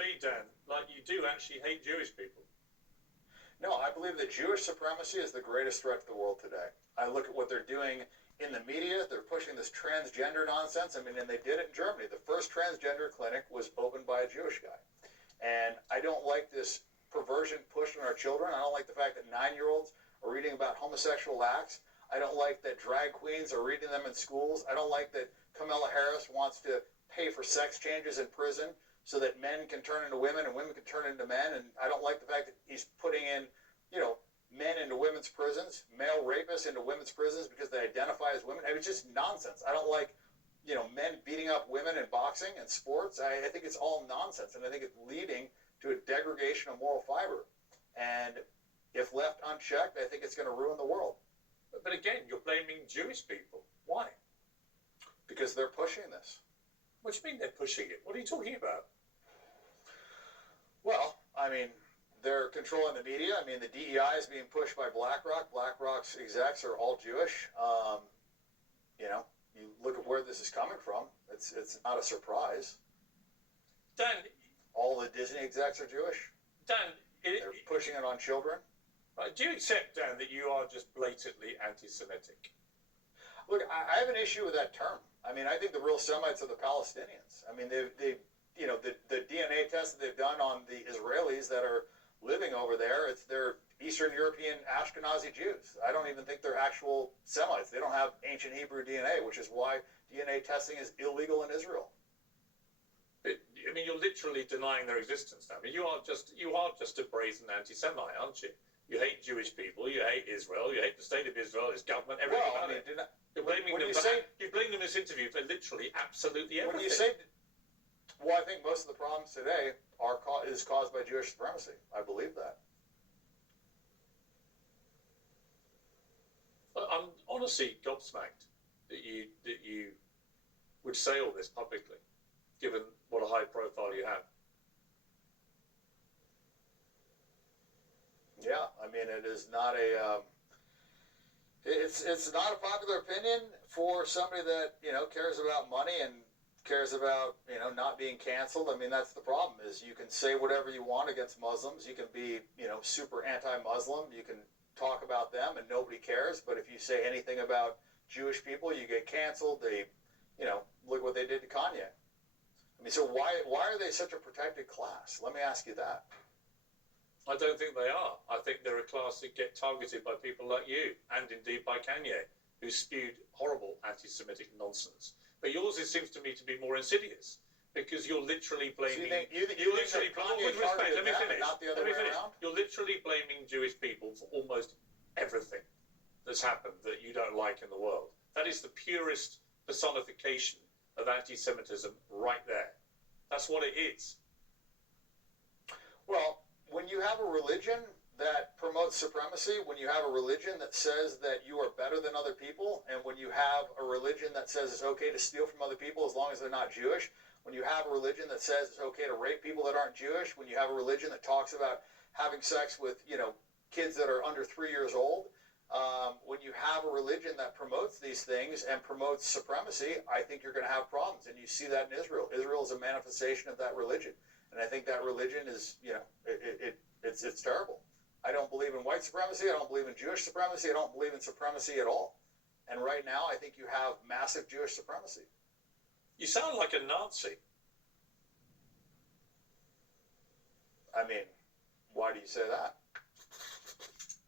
me, Dan, like you do actually hate Jewish people. No, I believe that Jewish supremacy is the greatest threat to the world today. I look at what they're doing in the media. They're pushing this transgender nonsense. I mean, and they did it in Germany. The first transgender clinic was opened by a Jewish guy. And I don't like this perversion pushed on our children. I don't like the fact that 9-year-olds are reading about homosexual acts. I don't like that drag queens are reading them in schools. I don't like that Kamala Harris wants to pay for sex changes in prison so that men can turn into women and women can turn into men. And I don't like the fact that he's putting in, men into women's prisons, male rapists into women's prisons because they identify as women. I mean, it's just nonsense. I don't like, men beating up women in boxing and sports. I think it's all nonsense. And I think it's leading to a degradation of moral fiber. And if left unchecked, I think it's going to ruin the world. But again, you're blaming Jewish people. Why? Because they're pushing this. What do you mean they're pushing it? What are you talking about? Well, I mean, they're controlling the media. I mean, the DEI is being pushed by BlackRock. BlackRock's execs are all Jewish. You look at where this is coming from. It's not a surprise. Dan, all the Disney execs are Jewish. Dan, they're pushing it on children. Do you accept, Dan, that you are just blatantly anti-Semitic? Look, I have an issue with that term. I mean, I think the real Semites are the Palestinians. I mean, the DNA tests that they've done on the Israelis that are living over there, they're Eastern European Ashkenazi Jews. I don't even think they're actual Semites. They don't have ancient Hebrew DNA, which is why DNA testing is illegal in Israel. I mean, you're literally denying their existence now. I mean, you are just a brazen anti-Semite, aren't you? You hate Jewish people. You hate Israel. You hate the state of Israel, its government, everything about it. You're blaming them. You blame them in this interview for literally absolutely everything. When you say, I think most of the problems today is caused by Jewish supremacy. I believe that. I'm honestly gobsmacked that you would say all this publicly, given what a high profile you have. Yeah, I mean, it is not it's not a popular opinion for somebody that, cares about money and cares about, not being canceled. I mean, that's the problem is you can say whatever you want against Muslims. You can be, super anti-Muslim. You can talk about them and nobody cares. But if you say anything about Jewish people, you get canceled. They, look what they did to Kanye. I mean, so why are they such a protected class? Let me ask you that. I don't think they are. I think they're a class that get targeted by people like you, and indeed by Kanye, who spewed horrible anti-Semitic nonsense. But yours, it seems to me, to be more insidious, because you're literally blaming... You're literally blaming Jewish people for almost everything that's happened that you don't like in the world. That is the purest personification of anti-Semitism right there. That's what it is. Well, when you have a religion that promotes supremacy, when you have a religion that says that you are better than other people, and when you have a religion that says it's okay to steal from other people as long as they're not Jewish, when you have a religion that says it's okay to rape people that aren't Jewish, when you have a religion that talks about having sex with, kids that are under 3 years old, when you have a religion that promotes these things and promotes supremacy, I think you're going to have problems. And you see that in Israel. Israel is a manifestation of that religion. And I think that religion is, it's terrible. I don't believe in white supremacy. I don't believe in Jewish supremacy. I don't believe in supremacy at all. And right now, I think you have massive Jewish supremacy. You sound like a Nazi. I mean, why do you say that?